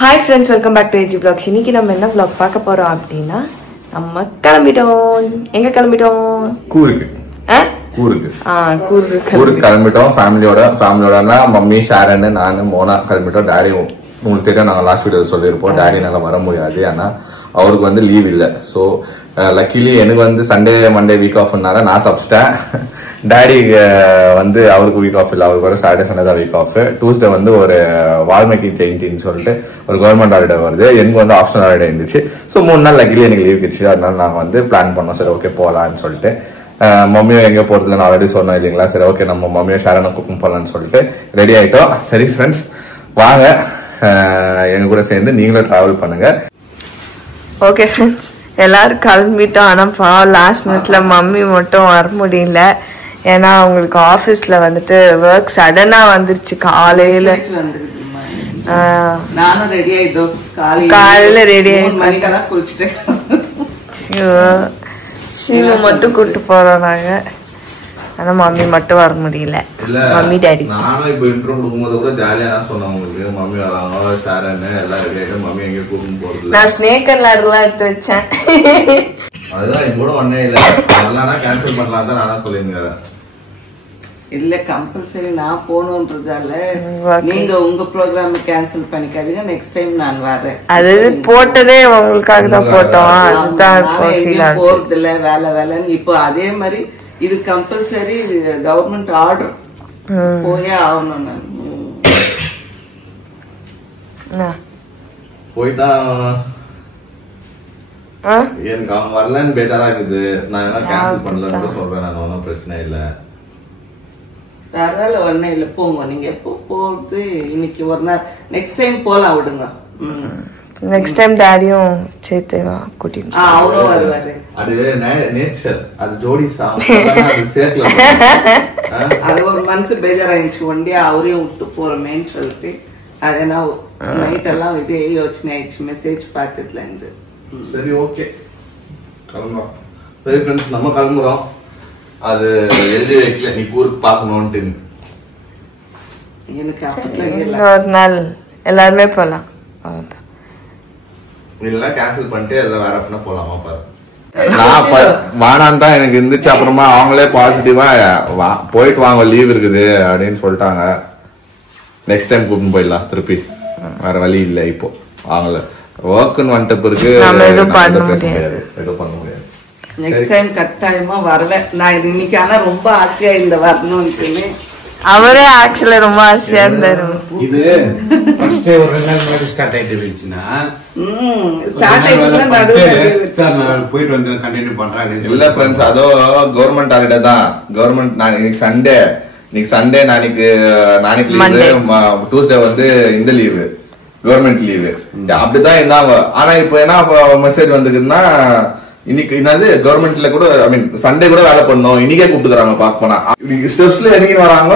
Hi friends, welcome back to AG Vlogs. இன்னைக்கு நம்ம என்ன vlog பார்க்க போறோம் அப்படினா நம்ம கிளம்பிட்டோம். எங்க கிளம்பிட்டோம்? கூருக்கு. கூருக்கு கிளம்பிட்டோம் ஃபேமிலியோடனா மம்மி ஷாரன் நான் மோனா கிளம்பிட்டோம். டாடி உங்களுக்கு தெரியும், நாங்கள் லாஸ்ட் வீடியோவில் சொல்லியிருப்போம் டாடி என்னால் வர முடியாது, ஆனால் அவருக்கு வந்து லீவ் இல்லை. ஸோ லக்கிலி எனக்கு வந்து சண்டே மண்டே வீக் ஆஃப்னால நான் தப்பிச்சிட்டேன். டாடி வந்து அவருக்கு வீக் ஆஃப் இல்லை, அவருக்கு ஒரு சாட்டர்டே சண்டே தான் வீக் ஆஃப். டியூஸ்டே வந்து ஒரு வால்மீகி ஜெயந்தின்னு சொல்லிட்டு ஒரு கவர்மெண்ட் ஹாலிடே வருது, எனக்கு வந்து ஆப்ஷனல் ஹாலிடே இருந்துச்சு. ஸோ 3 நாள் லக்கிலி எனக்கு லீவ் கிடைச்சு, அதனால நாங்கள் வந்து பிளான் பண்ணோம், சரி ஓகே போகலான்னு சொல்லிட்டு. மம்மியும் எங்கே போகிறதுல நான் ஆல்ரெடி சொன்னோம் இல்லைங்களா, சரி ஓகே நம்ம மம்மியும் ஷேரான குக்கிங் போகலான்னு சொல்லிட்டு ரெடி ஆகிட்டோம். சரி ஃப்ரெண்ட்ஸ் வாங்க எங்க கூட சேர்ந்து நீங்களும் டிராவல் பண்ணுங்க. ஓகே ஃப்ரெண்ட்ஸ் எல்லாரும் கிளம்பிட்டோம். ஆனால் லாஸ்ட் மினிட்ல மம்மி மட்டும் வர முடியல, ஏன்னா அவங்களுக்கு ஆஃபீஸில் வந்துட்டு ஒர்க் சடனாக வந்துருச்சு. காலையில் நானும் ரெடி ஆயிட்டோம், காலையில் ரெடி ஆகி குளிச்சுட்டு சிவ மட்டும் கூப்பிட்டு போறோம் நாங்க. ஆனா மம்மி மட்டும் வர முடியல. மம்மி டாடி நானும் இப்போ இன்ட்ரோ கொடுக்கும்போது கூட ஜாலியா நான் சொன்னேன் உங்களுக்கு, மம்மி வராங்க ஷாரன் எல்லாம் ரெடி ஆயிட்டு மம்மி எங்க கூப்பிட்டு போறது. நான் ஸ்னேக் எல்லாம் எடுத்து வச்சேன். அதுதான் என் கூட ஒன்னே இல்லை, அதெல்லாம் கேன்சல் பண்ணலாம் தான் நானா சொல்லியிருந்தேன். இல்ல கம்பல்சரி நான் போகணுன்றதால நீங்க உங்க ப்ரோக்ராம் கேன்சல் பண்ணிக்காதீங்க, நெக்ஸ்ட் டைம் நான் வரேன். அது போட்டதே உங்களுக்காக தான் போட்டோம், அதுதான் போறது இல்ல வேலை வேலைன்னு. இப்போ அதே மாதிரி இது கம்பல்சரி கவர்மெண்ட் ஆர்டர், போயே ஆகணும். நான் போய்தான் எனக்கு அவங்க வரலன்னு பேஜாரா இருக்குது. நான் என்ன கேன்சல் பண்ணலன்னு சொல்றேன், நான் ஒன்றும் பிரச்சனை இல்லை. பரவாயில்ல ஒன்னும் இல்லை, போங்க. நீங்க எப்போ போறது இன்னைக்கு ஒரு நாள், நெக்ஸ்ட் டைம் போலாம் விடுங்க. நெக்ஸ்ட் டைம் டாடியும் சேர்த்துவா கூட்டிட்டு அவரும் வருவாரு. அது நேச்சர், அது ஜோடி சேர்க்கல. அது ஒரு மனசு பேஜாராயிடுச்சு, ஒண்டியா அவரையும் விட்டு போறமேன்னு சொல்லிட்டு. அது என்ன நைட் எல்லாம் இதே யோசனை ஆயிடுச்சு மெசேஜ் பார்த்ததுல இருந்து. சரி ஓகே கிளம்புறோம். சரி ஃப்ரெண்ட்ஸ் நம்ம கிளம்புறோம். அது எழுதி வைக்கல நீ ஊருக்கு பாக்கணும்ட்டு. எனக்கு ஒரு நாள் எல்லாருமே போலாம், இதெல்லாம் கேன்சல் பண்ணிட்டு அதில் வேற அப்படின்னா போலாமா பாரு. நான் வானான் தான் எனக்கு இருந்துச்சு, அப்புறமா அவங்களே பாசிட்டிவா போயிட்டு வாங்க லீவ் இருக்குது அப்படின்னு சொல்லிட்டாங்க. நெக்ஸ்ட் டைம் கூப்பிட்டு போயிடலாம் திருப்பி, வேற வழி இல்லை. இப்போ அவங்கள ஒர்க்குன்னு வந்துட்ட பிறகு எதுவும் பண்ண முடியாது. நெக்ஸ்ட் டைம் கட்டாயமா வருவேன் நான். இன்னைக்கு ஆனா ரொம்ப ஆசையா இந்த வரணும்னு அவரே ஆக்சுவலா ரொம்ப ஆசையா இருந்தாரு. இது ஃபர்ஸ்ட் ஒரு 2 நாள் முன்னாடி ஸ்டார்ட் ஆயிட்டு இருந்துச்சுன்னா ஸ்டார்ட் ஆயிட்டு சார் நான் போயிட்டு வந்து கண்டினியூ பண்றாங்க. இல்ல ஃப்ரெண்ட்ஸ், அதோ கவர்மெண்ட் ஹாலிடே தான். கவர்மெண்ட் நான் இன்னைக்கு சண்டே நாளைக்கு லீவு, டியூஸ்டே வந்து இந்த லீவு கவர்மெண்ட் லீவு, அப்படிதான் இருந்தாங்க. ஆனா இப்ப என்ன மெசேஜ் வந்துக்குதுன்னா இன்னைக்கு என்னது கவர்மெண்ட்ல கூட ஐ மீன் சண்டே கூட வேலை பண்ணோம், இன்னைக்கே கூப்பிட்டுக்கிறாங்க. பாக்க போனா ஸ்டெப்ஸ்ல இறங்கி வராங்க,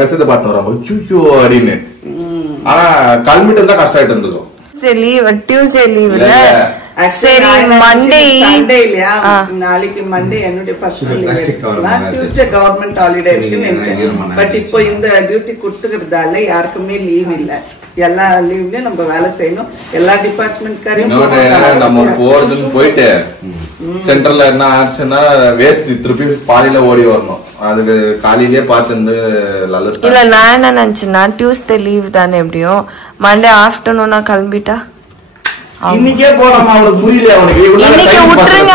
மெசேஜ் பார்த்து வராங்க ஐயோ அப்படின்னு. ஆனா கிளம்பிட்டு இருந்தா கஷ்டம் ஆயிட்டு இருந்தோம். டியூஸ்டே லீவ்ல சரி மண்டே சண்டே இல்லையா, நாளைக்கு மண்டே என்னுடைய பர்சனல் டியூஸ்டே கவர்மெண்ட் ஹாலிடே இருக்குன்னு நினைச்சேன். பட் இப்போ இந்த டியூட்டி கொடுத்துக்கிறதால யாருக்குமே லீவ் இல்ல. எல்லா லீவ்லயும் நம்ம வேலை செய்யணும். எல்லா டிபார்ட்மெண்ட்காரையும் நம்ம போறதுன்னு போயிட்டு சென்டர்ல என்ன ஆச்சுன்னா வேஸ்ட் திருப்பி பாதியில ஓடி வரணும். அதுக்கு காலையிலேயே பார்த்து இல்ல நான் என்ன நினைச்சேன்னா டியூஸ்டே லீவ் தானே, எப்படியும் மண்டே ஆஃப்டர்நூனா கிளம்பிட்டா இன்னைக்கே போலாமா, அவனுக்கு புரியல. இன்னைக்கு விட்டுருங்க,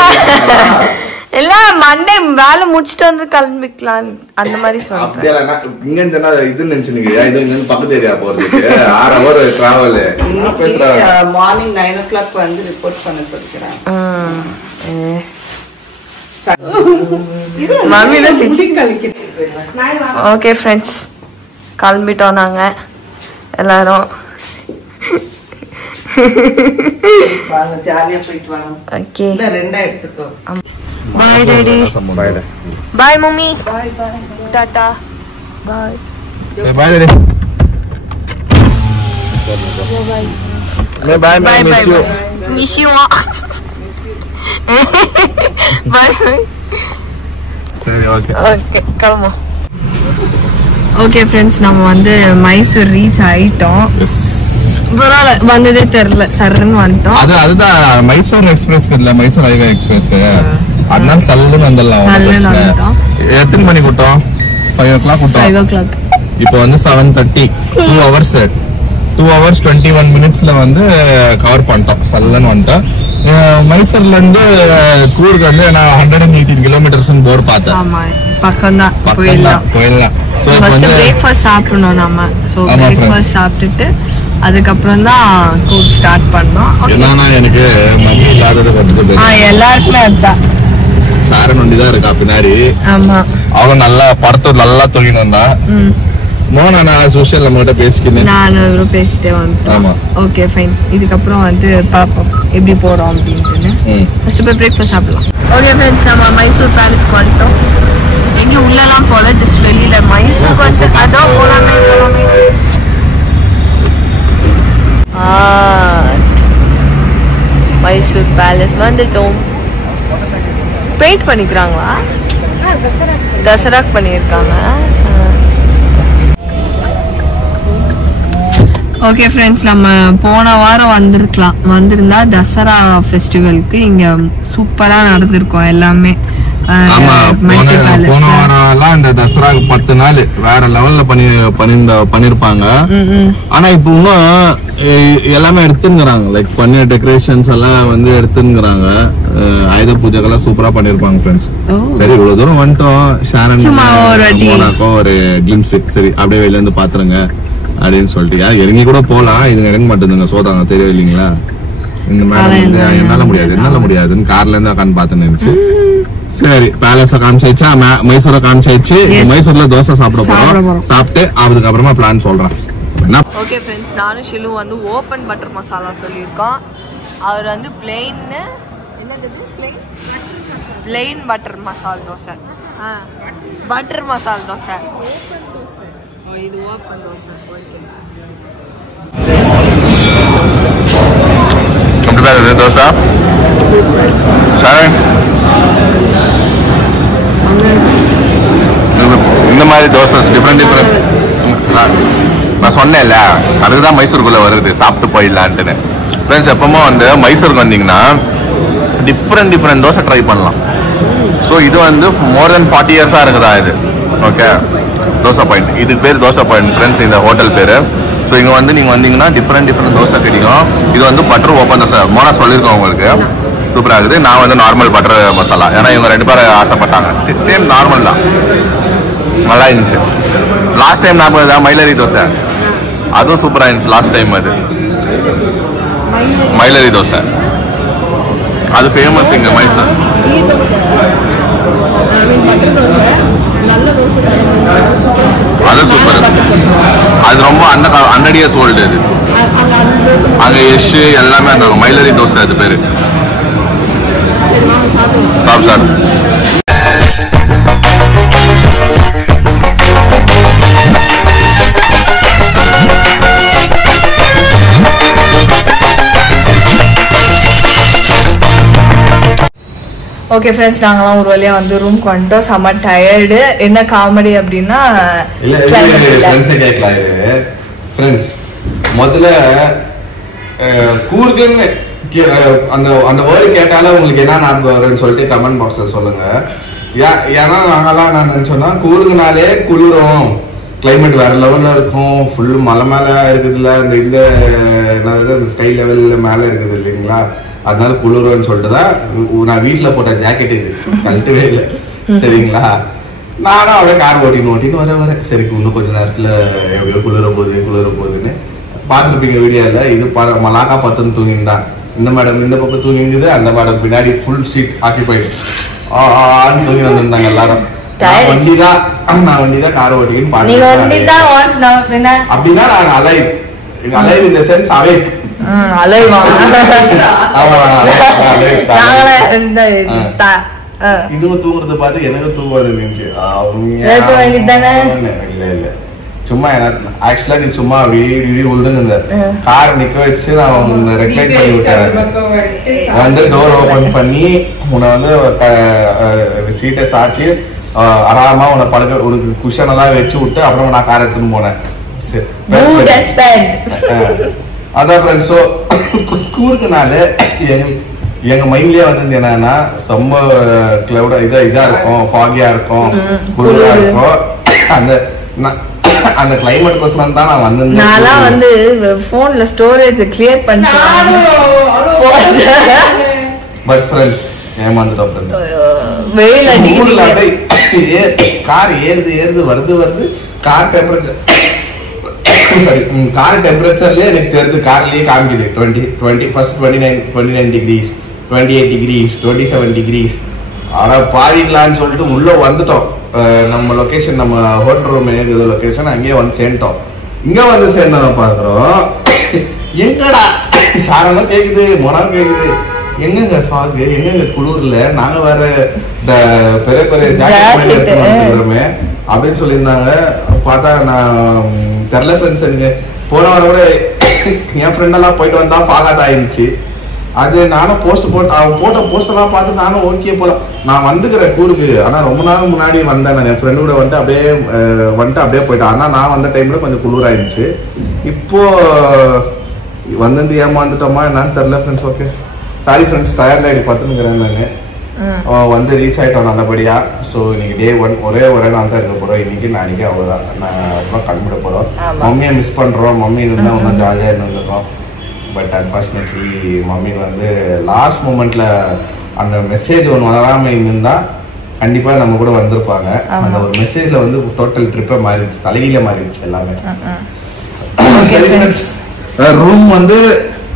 இல்ல மண்டே வேலை முடிச்சுட்டு வந்து கிளம்பிக்கலாம் அந்த மாதிரி சொல்றேன். இங்க இது நினைச்சுங்க, இது இங்க பக்கத்து ஏரியா போறதுக்கு 6 hour டிராவல். மார்னிங் 9 o'clock வந்து ரிப்போர்ட் பண்ண சொல்லிக்கிறாங்க. மம்மி தான் சிச்சிங் கலக்கிட்டு. ஓகே ஃப்ரெண்ட்ஸ் கிளம்பிட்டோம் நாங்க எல்லாரும். வாங்க ஜாலியா போயிட்டு வாங்க. ஓகே இந்த ரெண்டா எடுத்துக்கோ. Bye daddy. Bye mummy. Bye bye tata bye. Bye daddy. Bye bye miss you. Miss you. Bye bye. சரி ஓகே ஓகே கிளம்பு. ஓகே ஃப்ரெண்ட்ஸ் நம்ம வந்து மைசூர் ரீச் ஆயிட்டோம். பரவாயில்ல வந்ததே தெரியல சரன்னு வந்துட்டோம். அதுதான் மைசூர் எக்ஸ்பிரஸ் இல்ல மைசூர் ஹைவே எக்ஸ்பிரஸ் அதனால சல்லுன்னு வந்துடலாம். எத்தனை மணி கூட்டம்? 5 o'clock கூட்டம். 5 o'clock. இப்போ வந்து 7:30 2 hours 2 hours 21 minutesல வந்து கவர் பண்ணிட்டோம். சல்லுன்னு வந்துட்டோம். மைசூர்ல இருந்து கூர்க்கு வந்து நான் 118 kilometers போர் பார்த்தேன். ஆமா பக்கம் தான் போயிடலாம். சோ ஃபர்ஸ்ட் பிரேக்ஃபாஸ்ட் சாப்பிடணும் நம்ம. சோ பிரேக்ஃபாஸ்ட் சாப்பிட்டுட்டு அதுக்கப்புறம் தான் கூர்க் ஸ்டார்ட் பண்ணோம். என்னன்னா எனக்கு மம்மி இல்லாதது கொஞ்சம் எல்லாருக்குமே அதுதான். சாரன் வண்டி தான் இருக்கா பின்னாடி. ஆமா அவங்க நல்லா படத்தை நல்லா தூக்கிட்டு வந்தா. மோனா நான் சோஷியல் நம்மகிட்ட பேசிக்கிட்டேன். நான் பேசிட்டே வந்தேன். ஆமா ஓகே ஃபைன். இதுக்கப்புறம் வந்து பாப்போம் எப்படி போறோம் அப்படின்ட்டு. ஃபர்ஸ்ட் போய் பிரேக்ஃபாஸ்ட் சாப்பிடலாம். ஓகே ஃப்ரெண்ட்ஸ் நம்ம மைசூர் பேலஸ்க்கு வந்துட்டோம். எங்கேயும் உள்ளலாம் போல ஜஸ்ட் வெளியில மைசூர் வந்துட்டு அதான் போலாமே. மைசூர் பேலஸ் வந்துட்டோம். பெயிண்ட் பண்ணிக்கிறாங்களா? தசராக்கு பண்ணியிருக்காங்க. ஓகே ஃப்ரெண்ட்ஸ் நம்ம போன வாரம் வந்திருந்தா தசரா ஃபெஸ்டிவலுக்கு இங்க சூப்பரா நடந்திருக்கும் எல்லாமே. போன வாரம் இந்த தசராக்கு 10 நாள் வேற லெவல்ல பண்ணிருப்பாங்க. ஆனா இப்ப இன்னும் எல்லாமே எடுத்துங்கிறாங்க. லைக் பண்ண டெக்கரேஷன்ஸ் எல்லாம் வந்து எடுத்துங்கிறாங்க. ஆயுத பூஜைக்கெல்லாம் சூப்பரா பண்ணிருப்பாங்க ஃப்ரெண்ட்ஸ். சரி இவ்வளவு தூரம் வந்துட்டோம். ஷாரன் மோனாக்கோ ஒரு கிளிம்ஸ் சரி அப்படியே வெளில இருந்து பாத்துருங்க அப்படின்னு சொல்லிட்டு யாரும் இறங்கி கூட போலாம். இது இறங்க மாட்டேங்குதுங்க சோதாங்க தெரியும் இல்லீங்களா. இந்த மாதிரி என்னால முடியாதுன்னு கார்ல இருந்து உட்காந்து பாத்துன்னு இருந்துச்சு. சரி பேலஸ காமிச்சாச்சா மைசூரை காமிச்சாச்சு. மைசூர்ல தோசை சாப்பிட போறோம். சாப்பிட்டு அதுக்கப்புறமா பிளான் சொல்றேன். ஓகே ஃப்ரெண்ட்ஸ் நானும் ஷிலு வந்து ஓப்பன் பட்டர் மசாலா சொல்லியிருக்கோம். அவர் வந்து பிளெயின் பட்டர் மசால் தோசை. பட்டர் மசால் தோசை. இது ஓப்பன் தோசை. தோசை இந்த மாதிரி தோசை டிஃப்ரெண்ட் நான் சொன்னேன்ல அதுக்குதான் மைசூருக்குள்ள வருது சாப்பிட்டு போயிடலான்ட்டுன்னு. ஃப்ரெண்ட்ஸ் எப்பவுமே வந்து மைசூருக்கு வந்தீங்கன்னா டிஃப்ரெண்ட் தோசை ட்ரை பண்ணலாம். ஸோ இது வந்து மோர் தென் 40 years இருக்குதா இது. ஓகே தோசை பாயிண்ட் இதுக்கு பேர் தோசை பாயிண்ட் ஃப்ரெண்ட்ஸ் இந்த ஹோட்டல் பேரு. ஸோ இங்கே வந்து நீங்கள் வந்தீங்கன்னா டிஃப்ரெண்ட் தோசை கிடைக்கும். இது வந்து பட்டர் ஓப்பன் தோசை மோனா சொல்லியிருக்கோம் உங்களுக்கு. சூப்பராக இருக்குது. நான் வந்து நார்மல் பட்டர் மசாலா ஏன்னா இவங்க 2 பேரும் ஆசைப்பட்டாங்க. சேம் நார்மல் தான் நல்லா இருந்துச்சு. லாஸ்ட் டைம் நான் போய் மயிலரி தோசை அதுவும் சூப்பராக இருந்துச்சு. லாஸ்ட் டைம் அது மயிலரி தோசை அது ஃபேமஸ் இங்கே மைசூர். அது சூப்பர். அது ரொம்ப 100 years old. அது அங்கே எஷ் எல்லாமே அந்த மயிலரி தோசை அது பேரு. சாப்பிட்டு ஓகே ஃப்ரெண்ட்ஸ் நாங்களாம் ஒரு வழியா வந்து ரூம்க்கு வந்துட்டோம். செம்ம டயர்டு. என்ன காமெடி அப்படின்னா முதல்ல கூர்க்குன்னு அந்த வேர்டு கேட்டாலே உங்களுக்கு என்ன ஞாபகம் வரும்னு சொல்லிட்டு கமெண்ட் பாக்ஸ்ல சொல்லுங்க. ஏன்னா நாங்கெல்லாம் நான் நினைச்சோன்னா கூர்க்குனாலே குளிரும், கிளைமேட் வேற லெவல்ல இருக்கும், ஃபுல்லு மலை மேல இருக்குதுல்ல இந்த என்னது அந்த ஸ்கை லெவல்ல மேல இருக்குது இல்லைங்களா, அதனால குளிரும்னு சொல்லிட்டு தான் நான் வீட்டுல போட்ட ஜாக்கெட் இது கழட்டவே இல்லை. சரிங்களா, நானும் அப்படியே கார் ஓட்டின்னு வரேன். சரி இன்னும் கொஞ்ச நேரத்துல எப்படியோ குளிர போகுதுன்னு பார்த்துருப்பீங்க வீடியோல. இது மலாக்கா பத்துன்னு தூங்கிருந்தான். இந்த மேடம் இந்த பக்கம் தூங்கிங்குது, அந்த மேடம் பின்னாடி ஃபுல் சீட் ஆக்கிபைடு தூங்கி வந்திருந்தாங்க எல்லாரும். நான் வண்டிதான் கார் ஓட்டின்னு பாட்டு அப்படின்னா நான் அலைவ் இந்த சென்ஸ் அவேக் இதுவும் தூங்குறத பார்த்து எனக்கு தூங்குறது இருந்துச்சு. இல்ல சும்மா ஆக்சுவலா நீ சும்மா விழி உழுதுன்னு இந்த கார் நிக்க வச்சு நான் ரெக்ளைன் பண்ணி விட்டேன். வந்து டோர் ஓபன் பண்ணி உன்னை வந்து சீட்டை சாச்சு ஆறாமா உன்னை படுக்க உனக்கு குஷன் எல்லாம் வச்சு விட்டு அப்புறம் நான் கார் எடுத்துன்னு போனேன். அதான் ஃப்ரெண்ட்ஸ். ஸோ கூர்க்குனால எங்க மைண்ட்லயே வந்து என்னன்னா ரொம்ப கிளவுடா இதா இருக்கும், ஃபாகியா இருக்கும், குளிரா இருக்கும். அந்த கிளைமேட் கோசம் தான் நான் வந்திருந்தேன். நான் வந்து போன்ல ஸ்டோரேஜ் கிளியர் பண்ணிட்டேன். பட் ஃப்ரெண்ட்ஸ் ஏமாந்துட்டோம் ஃப்ரெண்ட்ஸ். வெயில் அடிக்குது, கார் ஏறுது வருது. கார் டெம்பரேச்சர் கார் டெம்பரேச்சர்லயே எனக்கு தெரியுது, கார்லயே காமிக்குது 29 degrees, 28 degrees, 27 degrees. ஆனா பாதிக்கலான்னு சொல்லிட்டு உள்ள வந்துட்டோம். நம்ம லொகேஷன், நம்ம ஹோட்டல் ரூம் ஏதோ லொகேஷன், அங்கேயே வந்து சேர்ந்துட்டோம். இங்க வந்து சேர்ந்தோம் பாக்குறோம், எங்கடா சாரெல்லாம் கேக்குது, மொனம் கேக்குது, எங்கங்க ஃபாக், எங்கங்க குளூர்ல நாங்க வேற பெரிய பெரிய ஜாக்கெட் எடுத்துக்கிறோமே அப்படின்னு சொல்லியிருந்தாங்க. பார்த்தா நான் தெரியல ஃப்ரெண்ட்ஸ். எனக்கு போன வாரம் கூட என் ஃப்ரெண்டெல்லாம் போயிட்டு வந்தா ஃபாகாத ஆயிடுச்சு. அது நானும் அவன் போட்ட போஸ்ட் எல்லாம் பார்த்து நானும் ஓகே போல நான் வந்துக்கிறேன் கூருக்கு. ஆனா ரொம்ப நாள் முன்னாடி வந்தேன் நான் என் ஃப்ரெண்டு கூட வந்துட்டு அப்படியே போயிட்டேன். ஆனா நான் வந்த டைம்ல கொஞ்சம் குளிர் ஆயிடுச்சு. இப்போ வந்து ஏமாந்துட்டோமா என்னன்னு தெரியல ஃப்ரெண்ட்ஸ். ஓகே சாரி ஃப்ரெண்ட்ஸ், டயர்ட்ல பார்த்துன்னு நான் வந்து ரீச் ஆயிட்டோம் நல்லபடியா. ஸோ இன்னைக்கு டே 1 ஒரே நாள் தான் இருக்க போறோம். இன்னைக்கு நாளைக்கு அவ்வளோதான், நான் அப்புறம் கிளம்பிட போறோம். மம்மியை மிஸ் பண்றோம். மம்மி இருந்தா இன்னும் ஜாலியா இருந்துருக்கோம். பட் அன்ஃபார்ச்சுனேட்லி மம்மிக்கு வந்து லாஸ்ட் மூமெண்ட்ல அந்த மெசேஜ் ஒன்று வராம இருந்தா கண்டிப்பா நம்ம கூட வந்திருப்பாங்க. அந்த ஒரு மெசேஜ்ல வந்து டோட்டல் ட்ரிப்பை மாறிடுச்சு, தலையில மாறிடுச்சு எல்லாமே. ரூம் வந்து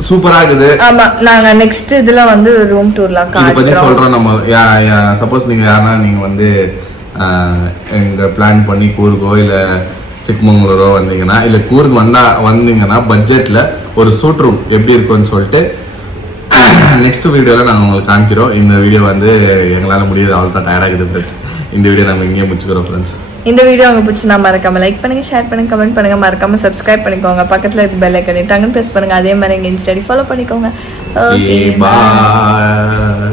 சூப்பரா இருக்குது. ஆமா, நாங்க நெக்ஸ்ட் இதுல வந்து ரூம் டூர்லாம் பத்தி சொல்றோம். நம்ம சப்போஸ் நீங்க யாருன்னா நீங்க வந்து எங்க பிளான் பண்ணி கூர்க்கோ இல்ல சிக்மங்களூரோ வந்தீங்கன்னா, இல்ல கூருக்கு வந்தீங்கன்னா பட்ஜெட்ல ஒரு சூட் ரூம் எப்படி இருக்கும்னு சொல்லிட்டு நெக்ஸ்ட் வீடியோல நாங்க உங்களுக்கு காமிக்கிறோம். இந்த வீடியோ வந்து எங்களால முடியாது, அவ்வளவு தான் டயர்டா இருக்குது ஃப்ரெண்ட்ஸ். இந்த வீடியோ நாங்க இங்கே முடிச்சுக்கிறோம் ஃப்ரெண்ட்ஸ். இந்த வீடியோ உங்களுக்கு பிடிச்சினா மறக்காம லைக் பண்ணுங்க, ஷேர் பண்ணுங்க, கமெண்ட் பண்ணுங்க, மறக்காம சப்ஸ்கிரைப் பண்ணிக்கோங்க. பக்கத்துல இருக்க பெல் ஐகானை டங்குன்னு பிரஸ் பண்ணுங்க. அதே மாதிரி எங்க இன்ஸ்டாடி ஃபாலோ பண்ணிக்கோங்க. ஓகே, பாய்.